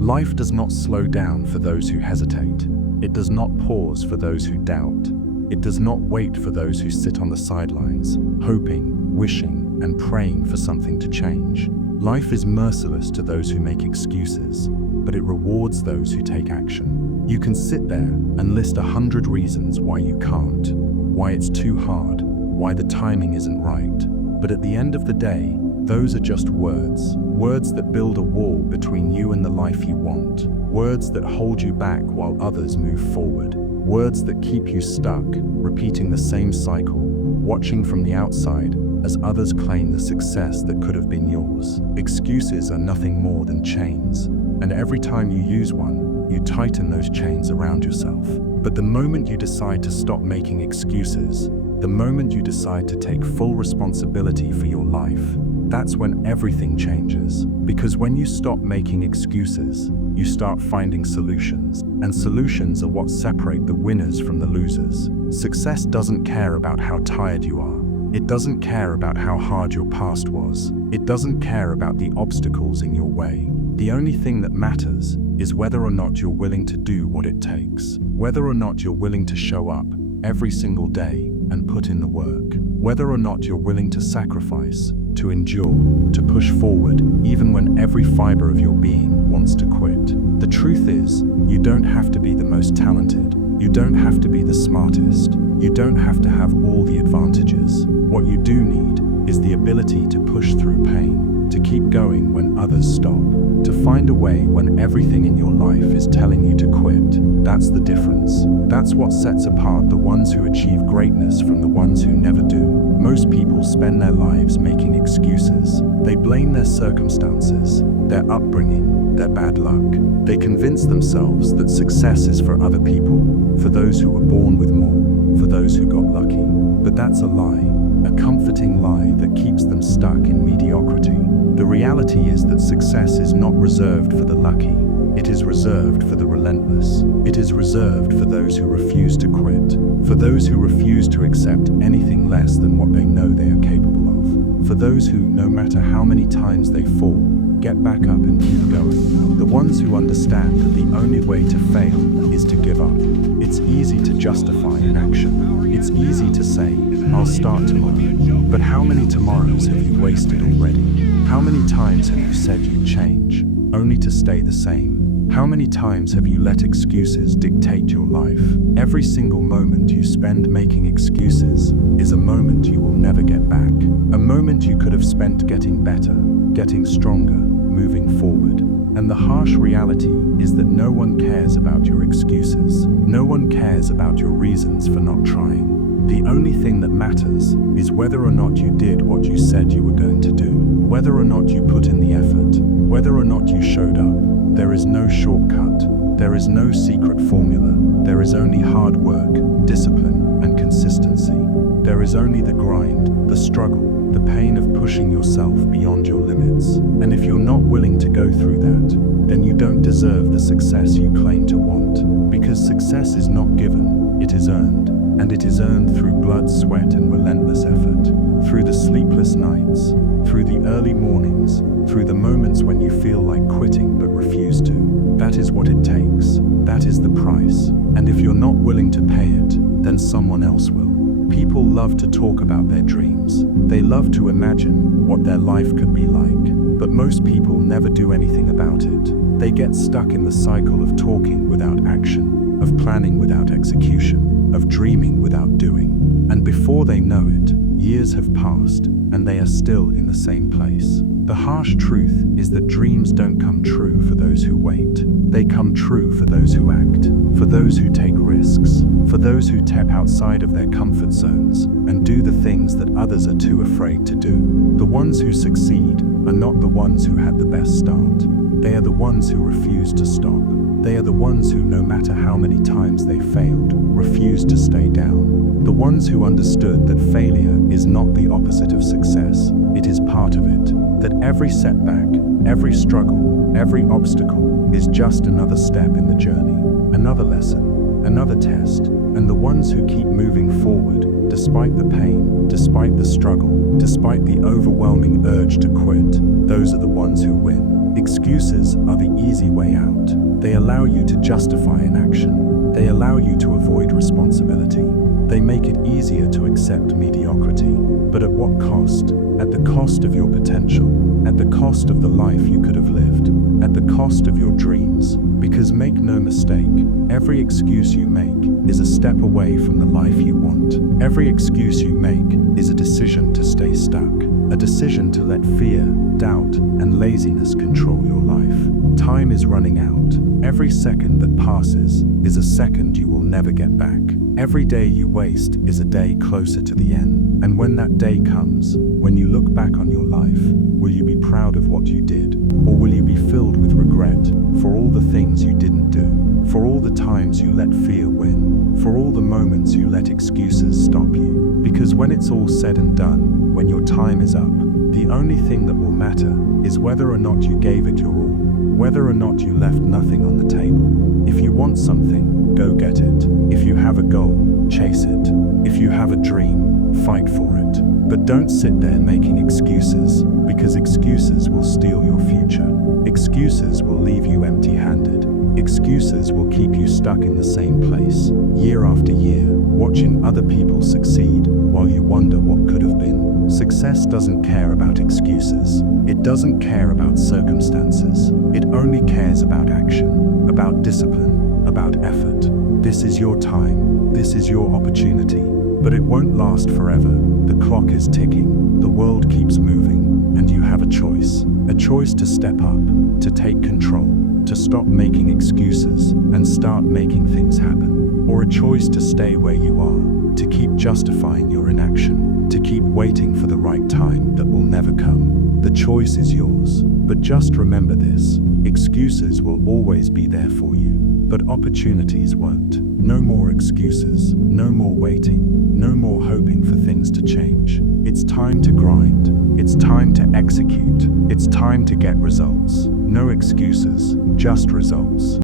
Life does not slow down for those who hesitate. It does not pause for those who doubt. It does not wait for those who sit on the sidelines, hoping, wishing, and praying for something to change. Life is merciless to those who make excuses, but it rewards those who take action. You can sit there and list 100 reasons why you can't, why it's too hard, why the timing isn't right. But at the end of the day, those are just words. Words that build a wall between you and the life you want. Words that hold you back while others move forward. Words that keep you stuck, repeating the same cycle, watching from the outside as others claim the success that could have been yours. Excuses are nothing more than chains, and every time you use one, you tighten those chains around yourself. But the moment you decide to stop making excuses, the moment you decide to take full responsibility for your life, that's when everything changes. Because when you stop making excuses, you start finding solutions. And solutions are what separate the winners from the losers. Success doesn't care about how tired you are. It doesn't care about how hard your past was. It doesn't care about the obstacles in your way. The only thing that matters is whether or not you're willing to do what it takes. Whether or not you're willing to show up every single day and put in the work. Whether or not you're willing to sacrifice, to endure, to push forward, even when every fiber of your being wants to quit. The truth is, you don't have to be the most talented. You don't have to be the smartest. You don't have to have all the advantages. What you do need is the ability to push through pain, to keep going when others stop, to find a way when everything in your life is telling you to quit. That's the difference. That's what sets apart the ones who achieve greatness from the ones who never do. Most people spend their lives making excuses. They blame their circumstances, their upbringing, their bad luck. They convince themselves that success is for other people, for those who were born with more, for those who got lucky. But that's a lie, a comforting lie that keeps them stuck in mediocrity. The reality is that success is not reserved for the lucky. It is reserved for the relentless. It is reserved for those who refuse to quit, for those who refuse to accept anything less than what they know they are capable of, for those who, no matter how many times they fall, get back up and keep going. The ones who understand that the only way to fail is to give up. It's easy to justify inaction. It's easy to say, I'll start tomorrow. But how many tomorrows have you wasted already? How many times have you said you'd change, only to stay the same? How many times have you let excuses dictate your life? Every single moment you spend making excuses is a moment you will never get back. A moment you could have spent getting better, getting stronger, moving forward. And the harsh reality is that no one cares about your excuses. No one cares about your reasons for not trying. The only thing that matters is whether or not you did what you said you were going to do, whether or not you put in the effort, whether or not you showed up. There is no shortcut. There is no secret formula. There is only hard work, discipline, and consistency. There is only the grind, the struggle, the pain of pushing yourself beyond your limits. And if you're not willing to go through that, then you don't deserve the success you claim to want. Because success is not given, it is earned. And it is earned through blood, sweat, and relentless effort. Through the sleepless nights, through the early mornings, through the moments when you feel like quitting but refuse to. That is what it takes. That is the price. And if you're not willing to pay it, then someone else will. People love to talk about their dreams. They love to imagine what their life could be like. But most people never do anything about it. They get stuck in the cycle of talking without action, of planning without execution, of dreaming without doing. And before they know it, years have passed, and they are still in the same place. The harsh truth is that dreams don't come true for those who wait. They come true for those who act, for those who take risks, for those who step outside of their comfort zones and do the things that others are too afraid to do. The ones who succeed are not the ones who had the best start. They are the ones who refuse to stop. They are the ones who, no matter how many times they failed, refused to stay down. The ones who understood that failure is not the opposite of success, it is part of it. That every setback, every struggle, every obstacle is just another step in the journey, another lesson, another test. And the ones who keep moving forward, despite the pain, despite the struggle, despite the overwhelming urge to quit, those are the ones who win. Excuses are the easy way out. They allow you to justify inaction. They allow you to avoid responsibility. They make it easier to accept mediocrity. But at what cost? At the cost of your potential. At the cost of the life you could have lived. At the cost of your dreams. Because make no mistake, every excuse you make is a step away from the life you want. Every excuse you make is a decision to stay stuck. A decision to let fear, doubt, and laziness control your life. Time is running out. Every second that passes is a second you will never get back. Every day you waste is a day closer to the end. And when that day comes, when you look back on your life, will you be proud of what you did? Or will you be filled with regret for all the things you didn't do? For all the times you let fear win? For all the moments you let excuses stop you? Because when it's all said and done, when your time is up, the only thing that will matter is whether or not you gave it your all, whether or not you left nothing on the table. If you want something, go get it. If you have a goal, chase it. If you have a dream, fight for it. But don't sit there making excuses, because excuses will steal your future. Excuses will leave you empty-handed. Excuses will keep you stuck in the same place, year after year, watching other people succeed while you wonder what could have been. Success doesn't care about excuses. It doesn't care about circumstances. It only cares about action, about discipline, about effort. This is your time. This is your opportunity. But it won't last forever. The clock is ticking. The world keeps moving. And you have a choice. A choice to step up, to take control, to stop making excuses and start making things happen. Or a choice to stay where you are, to keep justifying your inaction, to keep waiting for the right time that will never come. The choice is yours. But just remember this, excuses will always be there for you, but opportunities won't. No more excuses, no more waiting, no more hoping for things to change. It's time to grind. It's time to execute. It's time to get results. No excuses, just results.